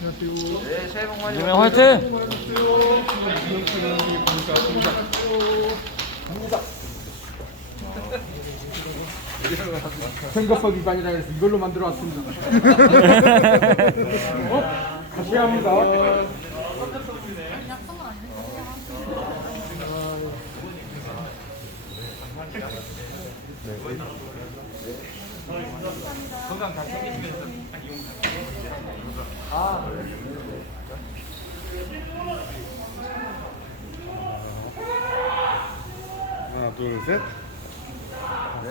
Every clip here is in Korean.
네, 새해 복 많이 이재명 화이팅! 선거법 위반이라 해서 이걸로 만들어 왔습니다. 어? 같이 합니다. 하나 둘 셋. 네.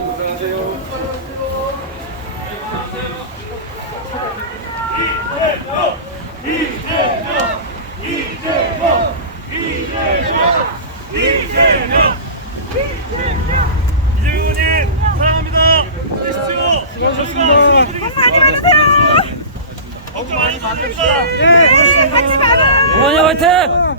이재명님 사랑합니다. 힘내십시오. 수고하셨습니다. 복 많이 받으세요. 걱정 많이 받습니다. 같이 받아. 어머니 화이팅!